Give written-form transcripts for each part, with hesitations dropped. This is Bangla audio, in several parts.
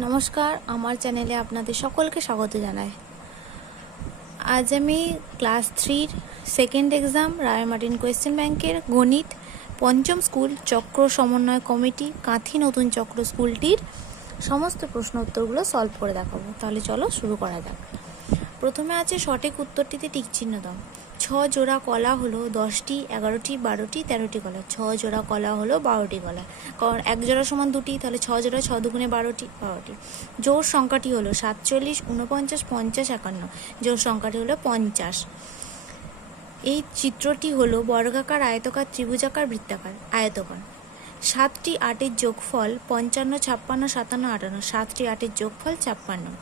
নমস্কার, আমার চ্যানেলে আপনাদের সকলকে স্বাগত জানাই। আজ আমি class 3 second exam Ray Martin question ব্যাংকের গণিত পঞ্চম স্কুল চক্র সমন্বয় কমিটি কাঁথি নতুন চক্র স্কুলটির সমস্ত প্রশ্ন উত্তরগুলো সলভ করে দেখাবো। তাহলে চলো শুরু করা যাক। প্রথমে আছে সঠিক উত্তরটিতে টিক চিহ্ন দাও। 6 জোড়া কলা হলো 10টি, 11টি, 12টি, 13টি কলা। 6 জোড়া কলা হলো 12টি কলা, কারণ এক জোড়া সমান 2টি, তাহলে 6 জোড়া 6 দুগুণে 12টি। জোড় সংখ্যাটি হলো 47, 49, 50, 51। জোড় সংখ্যাটি হলো 50। এই চিত্রটি হলো বর্গাকার, আয়তকার, ত্রিভুজাকার, বৃত্তাকার। আয়তকার। 7টি 8-এর যোগফল 55, 56, 57, 58। 7টি 8-এর যোগফল 56।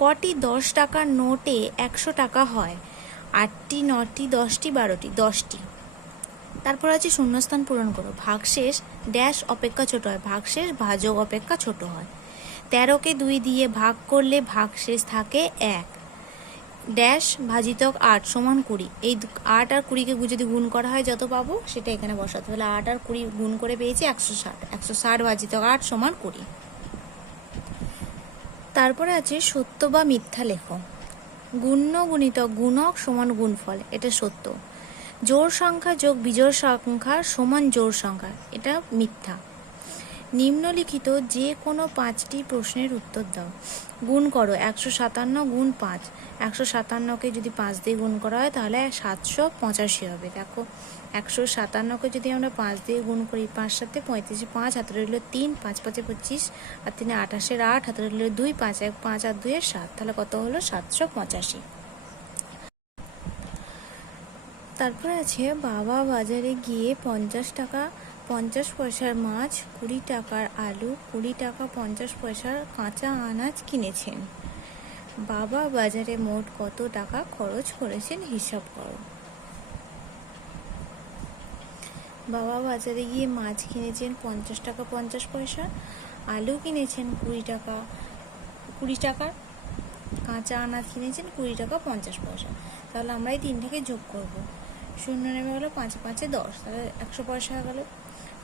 কটি 10 টাকার নোটে 100 টাকা হয়? 8টি, 9টি, 10টি, 12টি। 10টি। তারপর আছে শূন্যস্থান পূরণ করো। ভাগশেষ ড্যাশ অপেক্ষা ছোট হয়। ভাগশেষ ভাজক অপেক্ষা ছোট হয়। 13কে 2 দিয়ে ভাগ করলে ভাগশেষ থাকে 1। ড্যাশ ভাজিতক 8 সমান 20। এই 8 আর 20কে যদি গুণ করা হয় যত পাবো সেটা এখানে বসাতে হবে। 8 আর 20 গুণ করে পেয়েছি 160। 160 ভাজিতক 8 সমান 20। তারপরে আছে সত্য বা মিথ্যা লেখো। গুণ্য গুণিতক গুণক সমান গুণফল, এটা সত্য। জোড় সংখ্যা যোগ বিজোড় সংখ্যা সমান জোড় সংখ্যা, এটা মিথ্যা। নিম্নলিখিত যে কোনো 5টি প্রশ্নের উত্তর দাও। গুণ করো 157 গুণ 5। 157কে যদি 5 দিয়ে গুণ করা হয় তাহলে 785 হবে। দেখো 157কে যদি আমরা 5 দিয়ে গুণ করি, 5 সাথে 35, 5 হাতে রইল 3, 5 5 25, আর 3 28, 8 হাতে রইল 2, 5 1, 5 আর 2 7, তাহলে কত হলো 785। তারপরে আছে বাবা বাজারে গিয়ে 50 টাকা 50 পয়সার মাছ, 20 টাকার আলু, 20 টাকা 50 পয়সার কাঁচা আনাজ কিনেছেন। বাবা বাজারে মোট কত টাকা খরচ করেছেন হিসাব করো। বাবা বাজারে গিয়ে মাছ কিনেছেন 50 টাকা 50 পয়সা, আলু কিনেছেন 20 টাকা 20 টাকার, কাঁচা আনাজ কিনেছেন 20 টাকা 50 পয়সা। তাহলে আমরা এই তিনটাকে যোগ করব। শূন্য নেমে গেলো, 5 5 10, তাহলে 100 পয়সা গেল।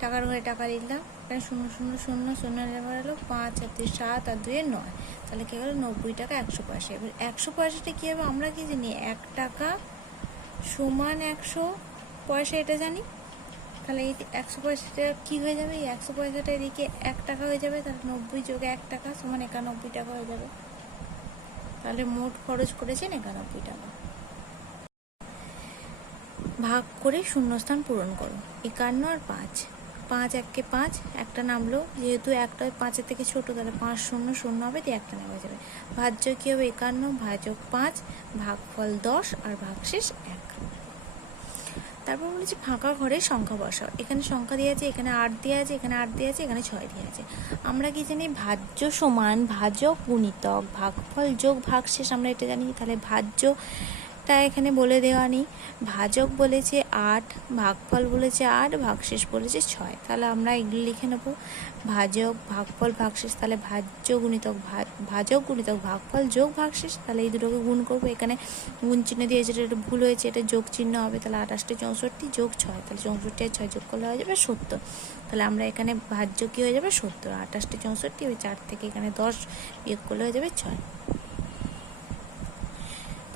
টাকার ঘরে টাকা লিখলাম, এখানে 0 0 0 0 নেমে গেলো, 5 আর 2 7 আর 2 9, তাহলে কি গেলো 90 টাকা 100 পয়সা। এবার 100 পয়সাটা কী হবে আমরা কি জানি? 1 টাকা সমান 100 পয়সা, এটা জানি। তাহলে এই 100 পয়সাটা কী হয়ে যাবে? এই 100 পয়সাটা এদিকে 1 টাকা হয়ে যাবে, তাহলে 90 যোগ 1 টাকা সমান 91 টাকা হয়ে যাবে। তাহলে মোট খরচ করেছেন 91 টাকা। ভাগ করে শূন্যস্থান পূরণ করো। 51 আর 5, 5 1কে 5, একটা নামলো, যেহেতু একটা 5-এর থেকে ছোট তাহলে 5 0 0 হবে, দিয়ে একটা নেমে যাবে। ভাজ্য কী হবে? 51 ভাজক 5, ভাগফল 10 আর ভাগশেষ 1। তারপর বলেছি ফাঁকা ঘরে সংখ্যা বসাও। এখানে সংখ্যা দিয়ে আছে, এখানে 8 দিয়ে আছে, এখানে 8 দিয়ে আছে, এখানে 6 দিয়ে আছে। আমরা কি জানি? ভাজ্য সমান ভাজক গুণিতক ভাগফল যোগ ভাগশেষ, আমরা এটা জানি। তাহলে ভাজ্যটা এখানে বলে দেওয়া নেই। ভাজক বলেছে 8, ভাগফল বলেছে 8, ভাগশেষ বলেছে 6। তাহলে আমরা এগুলো লিখে নেব, ভাজক ভাগফল ভাগশেষ। তাহলে ভাজক গুণিতক ভাগফল যোগ ভাগশেষ, তাহলে এই দুটোকে গুণ করবো। এখানে গুণ চিহ্ন দিয়েছে, এটা ভুল হয়েছে, এটা যোগ চিহ্ন হবে। তাহলে 28 64 যোগ 6, তাহলে 64 আর 6 যোগ করলে হয়ে যাবে 70। তাহলে আমরা এখানে ভাজ্য কী হয়ে যাবে? 70। 28 64, 4 থেকে এখানে 10 বিয়োগ করলে হয়ে যাবে 6।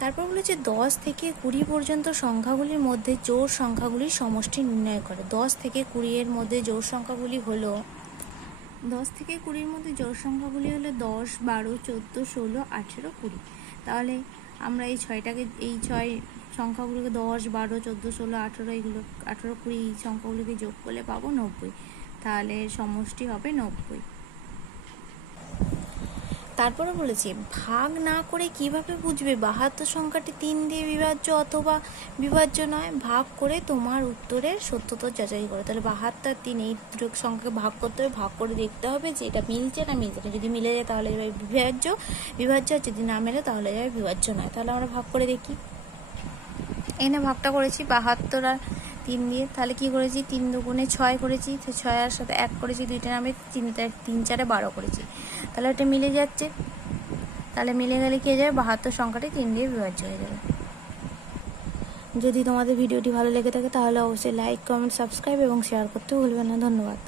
তারপর বলেছে 10 থেকে 20 পর্যন্ত সংখ্যাগুলির মধ্যে জোড় সংখ্যাগুলির সমষ্টি নির্ণয় করে। 10 থেকে 20-এর মধ্যে জোড় সংখ্যাগুলি হলো 10 থেকে 20-এর মধ্যে জোড় সংখ্যাগুলি হলো 10, 12, 14, 16, 18, 20। তাহলে আমরা এই 6 সংখ্যাগুলোকে 10, 12, 14, 16, 18, এগুলো 18, 20 এই সংখ্যাগুলোকে যোগ করলে পাবো 90। তাহলে সমষ্টি হবে 90। তারপরে বলেছি ভাগ না করে কিভাবে বুঝবে 72 সংখ্যাটি 3 দিয়ে বিভাজ্য অথবা বিভাজ্য নয়? ভাগ করে তোমার উত্তরের সত্যতা যাচাই করো। তাহলে 72 3 এই দুটো সংখ্যাকে ভাগ করতে হবে, ভাগ করে দেখতে হবে যে এটা মিলছে না মিলছে না। যদি মিলে যায় তাহলে যাবে বিভাজ্য, আর যদি না মেলে তাহলে যাবে বিভাজ্য নয়। তাহলে আমরা ভাগ করে দেখি। এখানে ভাগটা করেছি 72 আর 3 দিয়ে। তাহলে কি করেছি? 3 দুগুণে 6 করেছি, 6 এর সাথে 1 করেছি, 2টা নামে 3 4 12 করেছি। তাহলে এটা মিলে যাচ্ছে। তাহলে মিলে গেলে কি হয়ে যাবে? 72 সংখ্যাটি 3 দিয়ে বিভাজ্য হয়ে যাবে। যদি তোমাদের ভিডিওটি ভালো লেগে থাকে তাহলে অবশ্যই লাইক, কমেন্ট, সাবস্ক্রাইব এবং শেয়ার করতে ভুলবেন না। ধন্যবাদ।